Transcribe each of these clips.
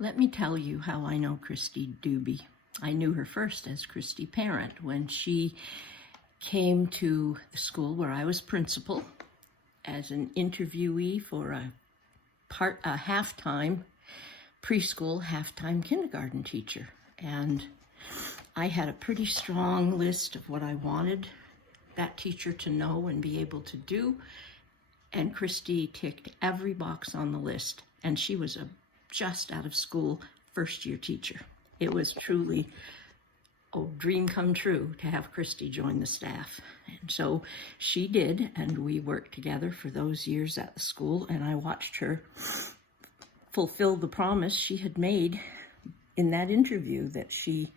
Let me tell you how I know Kristy Dube. I knew her first as Kristy Parent when she came to the school where I was principal as an interviewee for a half-time preschool, half-time kindergarten teacher. And I had a pretty strong list of what I wanted that teacher to know and be able to do. And Kristy ticked every box on the list. And she was a just out of school first-year teacher. It was truly a dream come true to have Kristy join the staff. And so she did, and we worked together for those years at the school, and I watched her fulfill the promise she had made in that interview, that she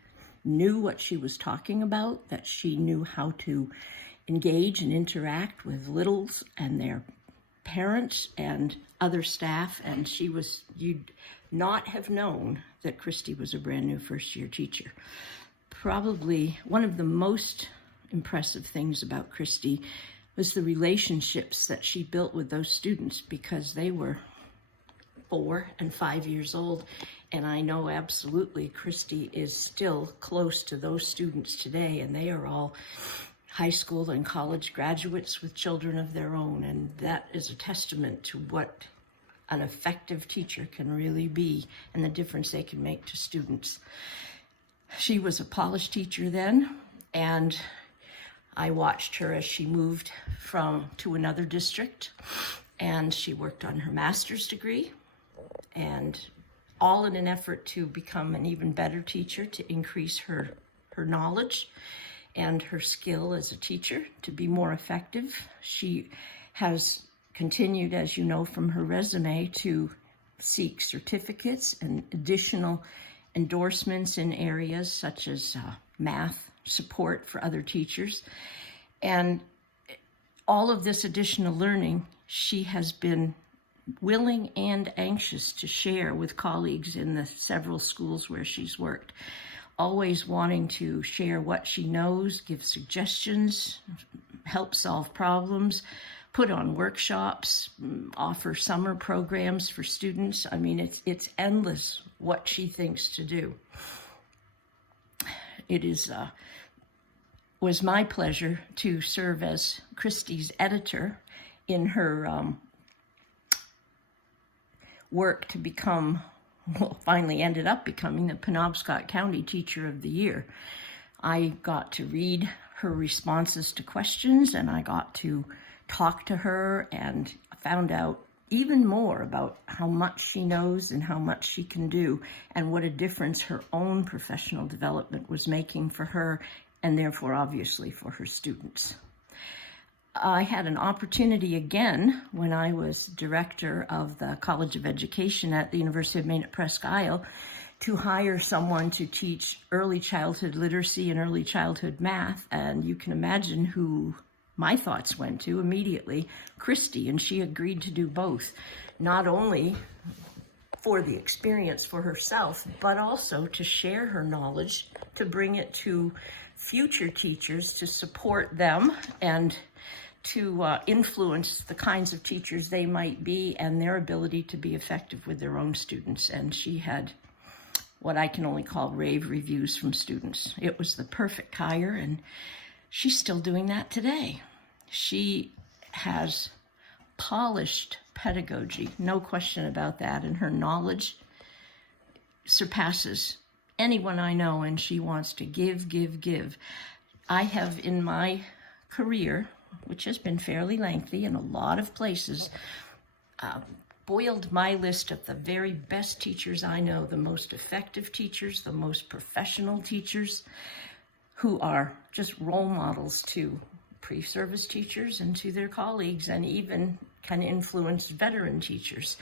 knew what she was talking about, that she knew how to engage and interact with littles and their parents and other staff, and you'd not have known that Kristy was a brand new first-year teacher. Probably one of the most impressive things about Kristy was the relationships that she built with those students, because they were 4 and 5 years old, and I know absolutely Kristy is still close to those students today, and they are all high school and college graduates with children of their own, and that is a testament to what an effective teacher can really be and the difference they can make to students. She was a polished teacher then, and I watched her as she moved to another district, and she worked on her master's degree, and all in an effort to become an even better teacher, to increase her knowledge and her skill as a teacher to be more effective. She has continued, as you know from her resume, to seek certificates and additional endorsements in areas such as math support for other teachers. And all of this additional learning, she has been willing and anxious to share with colleagues in the several schools where she's worked, always wanting to share what she knows, give suggestions, help solve problems, put on workshops, offer summer programs for students. I mean, it's endless what she thinks to do. It was my pleasure to serve as Kristy's editor in her work to become, finally ended up becoming the Penobscot County Teacher of the Year. I got to read her responses to questions, and I got to talk to her and found out even more about how much she knows and how much she can do, and what a difference her own professional development was making for her, and therefore obviously for her students. I had an opportunity again when I was director of the College of Education at the University of Maine at Presque Isle to hire someone to teach early childhood literacy and early childhood math, and you can imagine who my thoughts went to immediately, Kristy, and she agreed to do both, not only for the experience for herself, but also to share her knowledge, to bring it to future teachers, to support them, and to influence the kinds of teachers they might be and their ability to be effective with their own students. And she had what I can only call rave reviews from students. It was the perfect hire, and she's still doing that today. She has polished pedagogy, no question about that, and her knowledge surpasses anyone I know, and she wants to give, give, give. I have in my career, which has been fairly lengthy in a lot of places, boiled my list of the very best teachers I know, the most effective teachers, the most professional teachers, who are just role models to pre-service teachers and to their colleagues, and even can influence veteran teachers.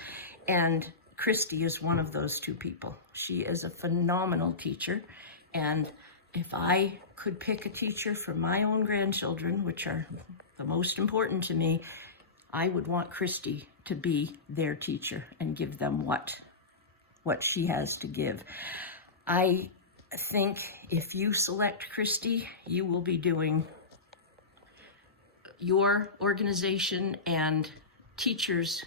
And Kristy is one of those two people. She is a phenomenal teacher, and if I could pick a teacher for my own grandchildren, which are the most important to me, I would want Kristy to be their teacher and give them what she has to give. I think if you select Kristy, you will be doing your organization and teachers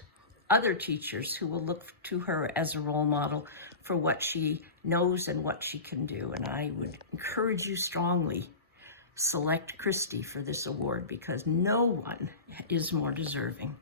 other teachers who will look to her as a role model for what she knows and what she can do. And I would encourage you strongly, select Kristy for this award, because no one is more deserving.